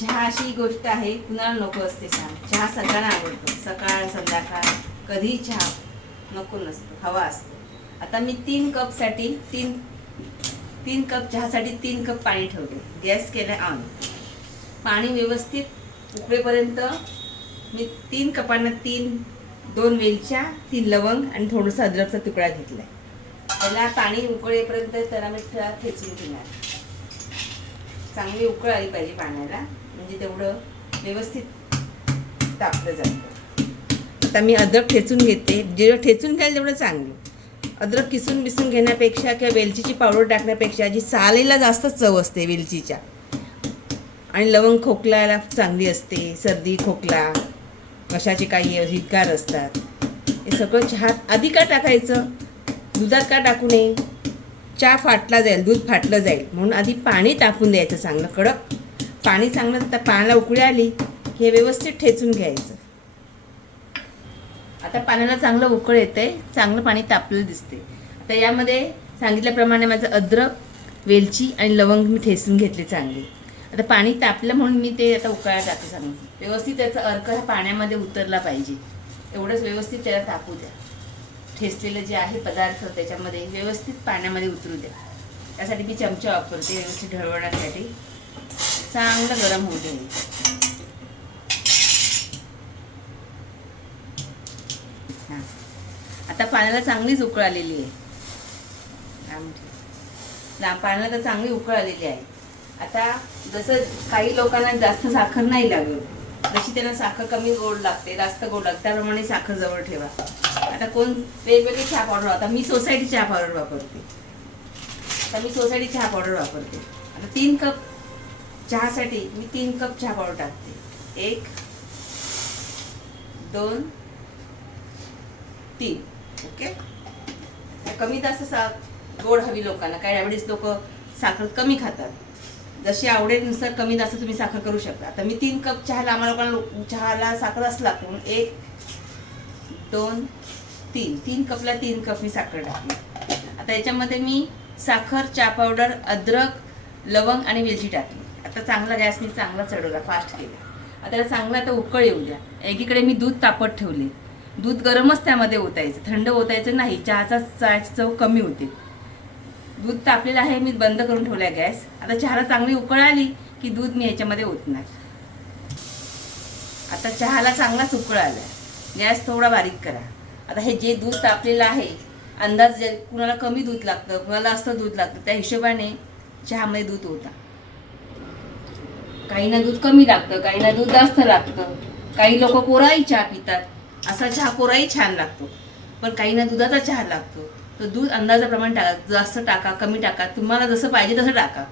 चहा अशी गोष्ट आहे, कुणाला नको असते सांग. चहा सगळ्यांना आवडतो, सकाळ संध्याकाळ कधीही चहा नको नसतो, हवा असतो. आता मी 3 कपसाठी तीन कप चहासाठी 3 कप पाणी ठेवले. गॅस केला ऑन. पाणी व्यवस्थित उकळेपर्यंत मी 3 कपांना 2 वेलच्या, 3 लवंग आणि थोडंसं अद्रकचा तुकडा घेतला. त्याला पाणी उकळेपर्यंत त्याला मी ठेचून घेणार. चांगली उकळ आली पाहिजे पाण्याला, म्हणजे तेवढं व्यवस्थित तापलं जातं. आता मी अद्रक ठेचून घेते. जेवढं ठेचून घ्याल तेवढं चांगलं. अद्रक किसून बिसून घेण्यापेक्षा किंवा वेलचीची पावडर टाकण्यापेक्षा जी सालीला जास्त चव असते वेलचीच्या, आणि लवंग खोकल्याला चांगली असते. सर्दी खोकला कशाचे काही विकार असतात, हे सगळं चहात आधी का टाकायचं, दुधात का टाकू नये. चहा फाटला जाईल, दूध फाटलं जाईल म्हणून आधी पाणी टाकून द्यायचं चांगलं कडक पाणी. चांगलं तर पाण्याला उकळी आली की हे व्यवस्थित ठेचून घ्यायचं. आता पाण्याला चांगलं उकळ येते, चांगलं पाणी तापलेलं दिसते. आता यामध्ये सांगितल्याप्रमाणे माझं अद्रक, वेलची आणि लवंग मी ठेचून घेतले चांगले. आता पाणी तापलं म्हणून मी ते आता उकळायला टाकते चांगलं. व्यवस्थित त्याचा अर्क ह्या पाण्यामध्ये उतरला पाहिजे, एवढंच व्यवस्थित त्याला तापू द्या. ठेचलेलं जे आहे पदार्थ त्याच्यामध्ये व्यवस्थित पाण्यामध्ये उतरू द्या. त्यासाठी मी चमचा वापरते, व्यवस्थित ढवळण्यासाठी. चांगलं गरम होऊ दे. हां, आता पाण्याला चांगलीच उकळ आलेली आहे. पाण्याला तर चांगली उकळ आलेली आहे. आता जसं काही लोकांना जास्त साखर नाही लागत, जशी त्यांना साखर कमी गोड लागते, जास्त गोड लागते, त्याप्रमाणे साखर जवळ ठेवा. आता कोण वेगवेगळी चहा पावडर, आता मी सोसायटी चहा पावडर वापरते. आता 3 कप चहासाठी मी 3 कप चहा पावडर टाकते. 1 2 3. ओके. कमी जास्त गोड हवी लोकांना, काही डायबिटीस लोक साखर कमी खातात. जशी आवडेनुसार कमी जास्त तुम्ही साखर करू शकता. आता मी 3 कप चहाला, आम्हाला लोकांना चहाला साखर असं लागते म्हणून 1 2 3 कपला 3 कप मी साखर टाकली. आता याच्यामध्ये मी साखर, चहा पावडर, अद्रक, लवंग आणि वेलची टाकली. आता चांगला गॅस मी चांगला चढवला, फास्ट केला. आता त्याला चांगला आता उकळ येऊ द्या. एकीकडे मी दूध तापत ठेवले. दूध गरमच त्यामध्ये ओतायचं, थंड ओतायचं नाही, चहाची चव कमी होते. दूध तापलेलं आहे, मी बंद करून ठेवला गॅस. आता चहाला चांगली उकळ आली की दूध मी याच्यामध्ये ओतणार. आता चहाला चांगलाच उकळ आला. गॅस थोडा बारीक करा. आता हे जे दूध तापलेलं आहे, अंदाज कुणाला कमी दूध लागतं, कुणाला जास्त दूध लागतं, त्या हिशोबाने चहामध्ये दूध ओता. काहींना दूध कमी लागतं, काहींना दूध जास्त लागतं. काही लोक कोराही चहा पितात. असा चहा कोराही छान लागतो. पण काहींना दुधाचा चहा लागतो. तर दूध अंदाजाप्रमाणे टाका. जास्त टाका, कमी टाका, तुम्हाला जसं पाहिजे तसं टाका.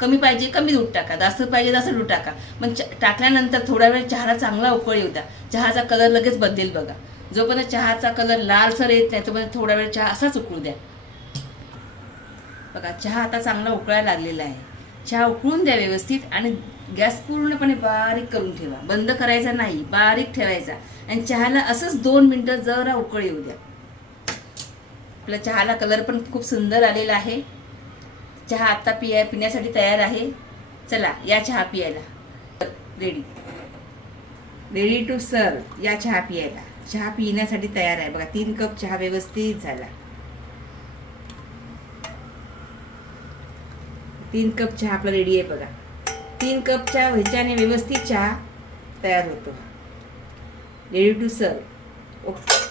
कमी पाहिजे कमी दूध टाका, जास्त पाहिजे जास्त दूध टाका. पण टाकल्यानंतर थोडा वेळ चहाला चांगला उकळ येऊ द्या. चहाचा कलर लगेच बदलेल बघा. जोपर्यंत चहाचा कलर लालसर येत नाही तोपर्यंत थोडा वेळ चहा असाच उकळू द्या. बघा चहा आता चांगला उकळायला लागलेला आहे. चहा उकळून द्या व्यवस्थित आणि गॅस पूर्णपणे बारीक करून ठेवा. बंद करायचा नाही, बारीक ठेवायचा. आणि चहाला असंच 2 मिनटं जरा उकळ येऊ द्या. आपल्या चहाला कलर पण खूप सुंदर आलेला आहे. चहा आता पिण्यासाठी तयार आहे. चला या चहा पियायला. रेडी टू सर्व. या चहा पियायला. चहा पिण्यासाठी तयार आहे बघा. 3 कप चहा व्यवस्थित झाला. 3 कप चहा आपला रेडी आहे बघा. 3 कपच्या ह्याच्याने व्यवस्थित चहा तयार होतो. Ready to serve. ओके.